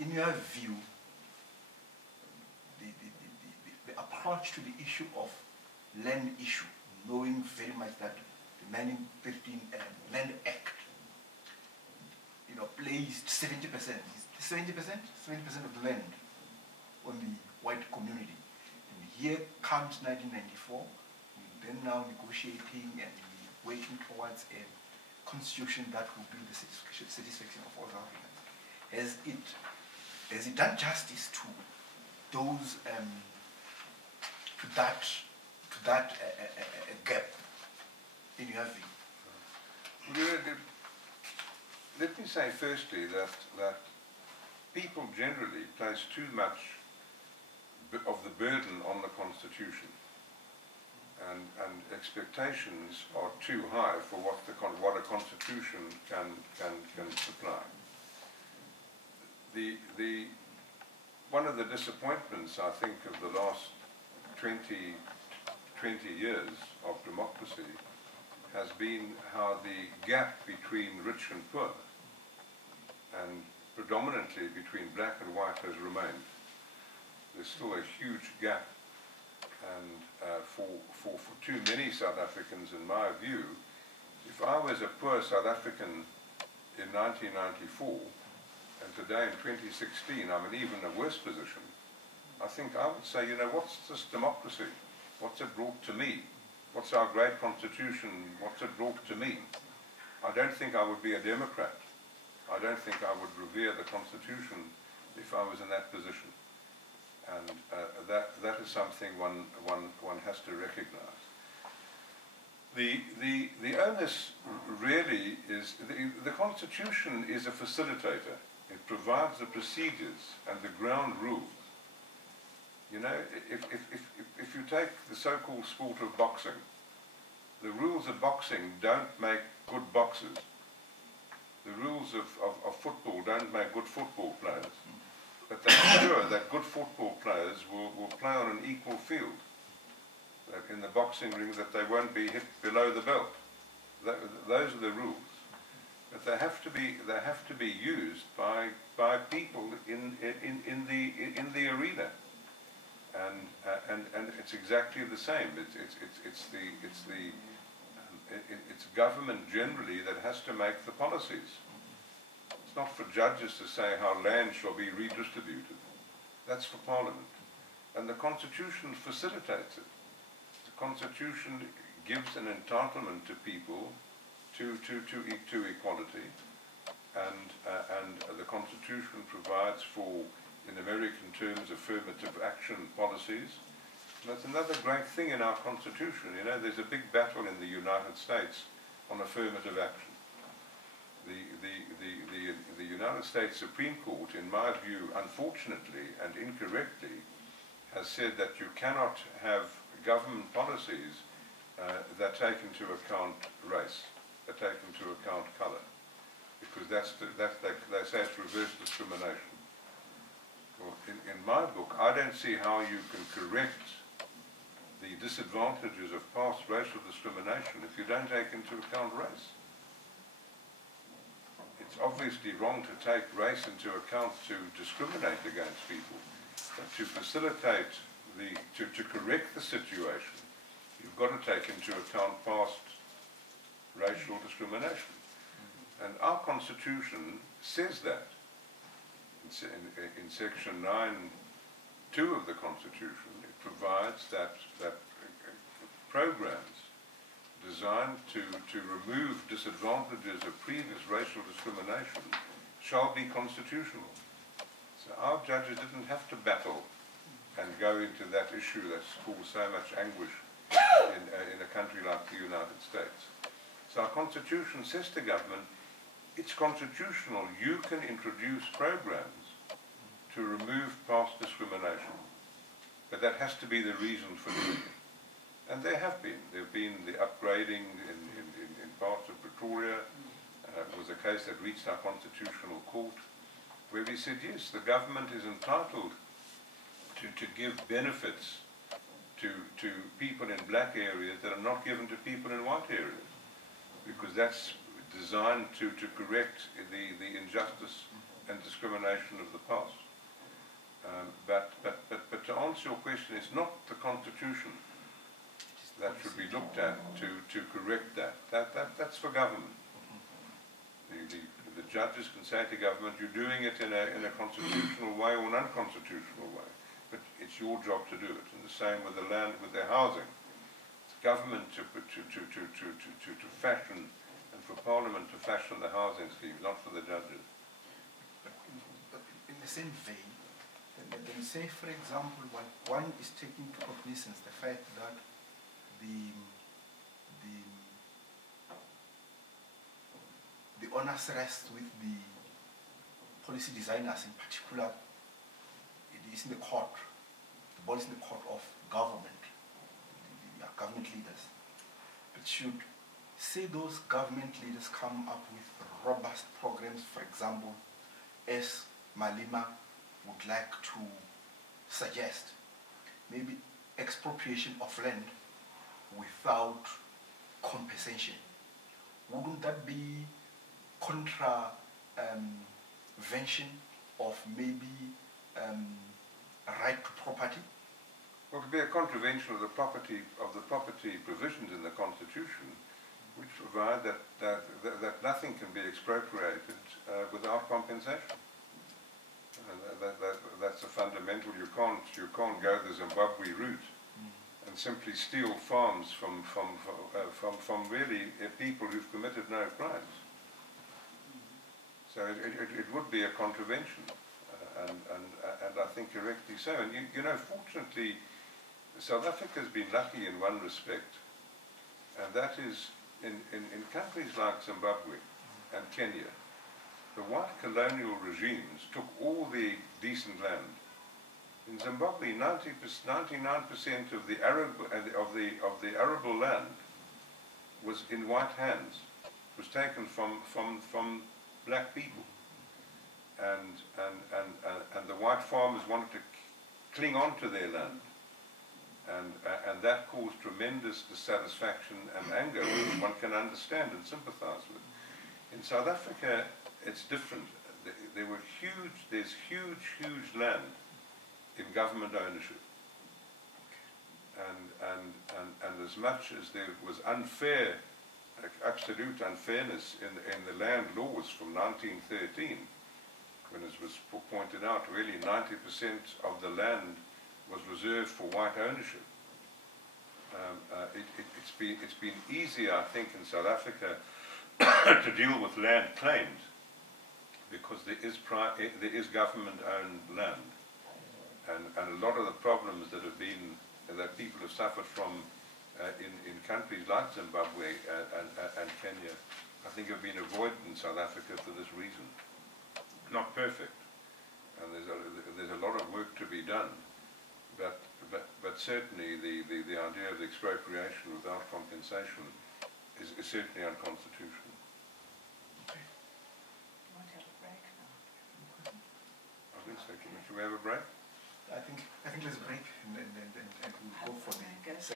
in your view, the approach to the issue of land issue, knowing very much that the 1913 Land Act, placed 70%, 70% of the land on the white community. And here comes 1994, we're then now negotiating and working towards a constitution that will be the satisfaction of all Africans. Has it done justice to those to that gap in your view? Let me say firstly that people generally place too much of the burden on the Constitution, and expectations are too high for what a Constitution can supply. One of the disappointments, I think, of the last 20 years of democracy has been how the gap between rich and poor, and predominantly between black and white, has remained. There's still a huge gap, and for too many South Africans, in my view, if I was a poor South African in 1994, and today in 2016 I'm in even a worse position, I think I would say, what's this democracy? What's it brought to me? What's our great constitution? What's it brought to me? I don't think I would be a Democrat. I don't think I would revere the Constitution if I was in that position. And that is something one has to recognize. The onus really is, the Constitution is a facilitator. It provides the procedures and the ground rules. If you take the so-called sport of boxing, the rules of boxing don't make good boxers. The rules of football don't make good football players. But they ensure that good football players will play on an equal field. That in the boxing ring, that they won't be hit below the belt. Those are the rules. But they have to be used by people in the arena. And it's exactly the same. It's government generally that has to make the policies. It's not for judges to say how land shall be redistributed. That's for Parliament. And the Constitution facilitates it. The Constitution gives an entitlement to people to equality, and the Constitution provides for, in American terms, affirmative action policies. And that's another great thing in our Constitution. There's a big battle in the United States on affirmative action. The United States Supreme Court, in my view, unfortunately and incorrectly, has said that you cannot have government policies that take into account race, that take into account colour, because they say it's reverse discrimination. Well, in my book, I don't see how you can correct the disadvantages of past racial discrimination if you don't take into account race. It's obviously wrong to take race into account to discriminate against people, but to facilitate to correct the situation, you've got to take into account past racial discrimination. And our Constitution says that. In section 9(2) of the Constitution, it provides that programs designed to remove disadvantages of previous racial discrimination shall be constitutional. So our judges didn't have to battle and go into that issue that's caused so much anguish in a country like the United States. So our Constitution says to government, it's constitutional, you can introduce programs to remove past discrimination. But that has to be the reason for doing it. And there have been. There have been the upgrading in parts of Pretoria. It was a case that reached our Constitutional Court, where we said, yes, the government is entitled to give benefits to people in black areas that are not given to people in white areas, because that's designed to correct the injustice and discrimination of the past. But to answer your question, it's not the Constitution that should be looked at to correct that. That's for government. The judges can say to government, you're doing it in a constitutional way or an unconstitutional way, but it's your job to do it. And the same with the land, with their housing. It's government to fashion, and for Parliament to fashion the housing schemes, not for the judges. But in the same vein, then say, for example, one is taking into cognizance the fact that the onus rests with the policy designers in particular. It is in the court. The ball is in the court of government. They are government leaders. But should, say, those government leaders come up with robust programs, for example, as Malema would like to suggest, maybe expropriation of land without compensation, wouldn't that be contravention of maybe right to property? Well, it would be a contravention of the property provisions in the Constitution, which provide that nothing can be expropriated without compensation. That's a fundamental. You can't go the Zimbabwe route and simply steal farms from really people who've committed no crimes. So it would be a contravention, and I think correctly so. And you know, fortunately, South Africa has been lucky in one respect, and that is in countries like Zimbabwe and Kenya, the white colonial regimes took all the decent land. In Zimbabwe, 99% of the arable land was in white hands. It was taken from black people, and the white farmers wanted to cling on to their land, and that caused tremendous dissatisfaction and anger, which one can understand and sympathize with. In South Africa, it's different. There's huge land in government ownership, and as much as there was absolute unfairness in the land laws from 1913, when it was pointed out, really 90% of the land was reserved for white ownership. It's been easier, I think, in South Africa to deal with land claims, because there is government-owned land, and a lot of the problems that people have suffered from in countries like Zimbabwe and Kenya, I think, have been avoided in South Africa for this reason. Not perfect, and there's a lot of work to be done, but certainly the idea of the expropriation without compensation is certainly unconstitutional. Okay. You want to have a break now? I think so. Should we have a break? I think let's break.